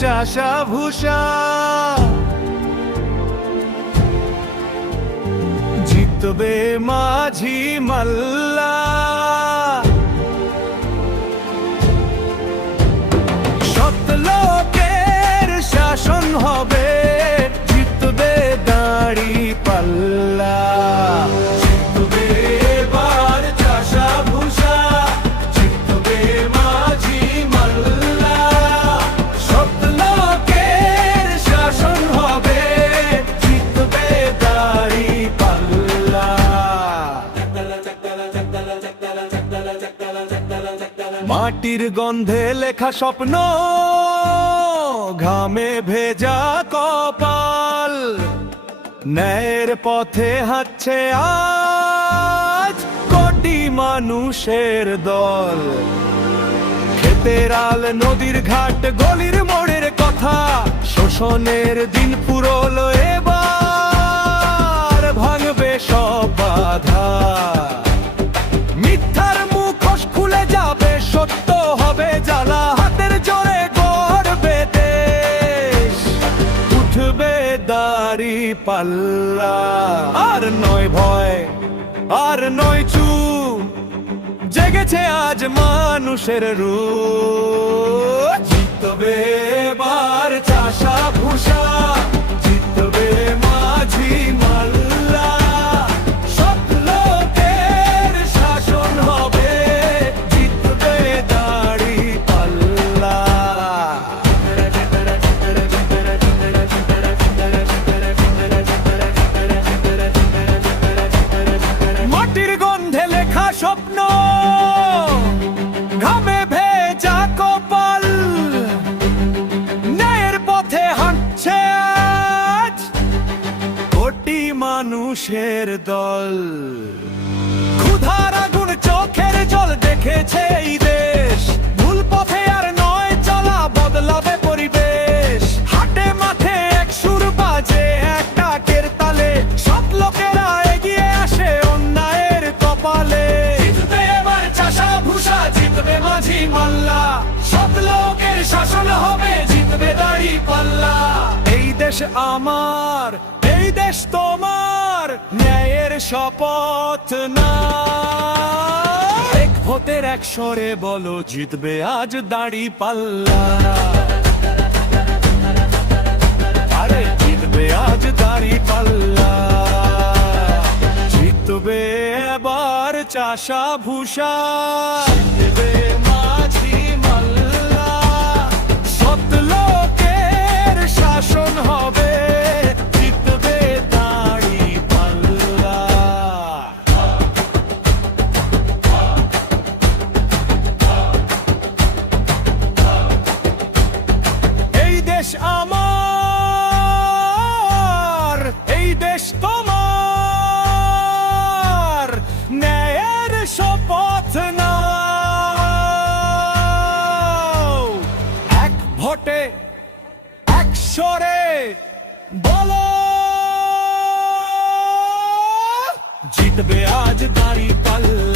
চাষা ভূষা, জিতবে মাঝি মাল্লা। সৎ লোকের শাসন হবে, জিতবে দাড়ি পাল্লা। জিতবে এবার চাষা ভূষা, জিতবে মাঝি মাল্লা। সৎ লোকের শাসন হবে, জিতবে দাড়ি পাল্লা। মাটির গন্ধে লেখা স্বপ্ন, ঘামে ভেজা কপাল, ন্যায়ের পথে হাঁটছে আজ কোটি মানুষের দল। ক্ষেতের আল, নদীর ঘাট, গলির মোড়ের কথা, শোষণের দিন ফুরলো এবার, ভাঙবে সব বাধা। মিথ্যার মুখোশ খুলে যাবে, সত্য হবে জ্বালা, হাতের জোরে গড়বে দেশ, উঠবে দাড়ি পাল্লা। আর নয় ভয়, আর নয় চুপ, জেগেছে আজ মানুষের রূপ। জিতবে এবার চাষা ভূষা, জিতবে মাঝি মাল্লা। সৎ লোকের শাসন হবে, জিতবে দাড়ি পাল্লা। মাটির গন্ধে লেখা স্বপ্ন, ঘামে ভেজা কপাল, ন্যায়ের পথে হাঁটছে আজ কোটি মানুষের দল। ক্ষুধার আগুন, চোখের জল দেখেছে এই দেশ, ভুল পথে আর নয় চলা, বদলাবে পরিবেশ। হাটে মাঠে এক সুর বাজে, এক ডাকের তালে, সব লোকেরা এগিয়ে আসে অন্যায়ের কপালে। জিতবে এবার চাষা ভূষা, জিতবে মাঝি মাল্লা। সব লোকের শাসন হবে, জিতবে দাড়ি পাল্লা। এই দেশ আমার, এই দেশ তোমার, ন্যায়ের শপথ না। এক ভোটের এক স্বরে বলো, জিতবে আজ দাড়ি পাল্লা। আরে জিতবে আজ দাড়ি পাল্লা, জিতবে এবার চাষা ভূষা, জিতবে মাঝি মাল্লা। সৎ লোকের শাসন হবে, জিতবে দাড়ি পাল্লা। এই দেশ আমার, এই দেশ তোমার, ন্যায়ের শপথ নাও। এক ভোটে এক স্বরে বলো, জিতবে আজ দাড়ি পাল্লা।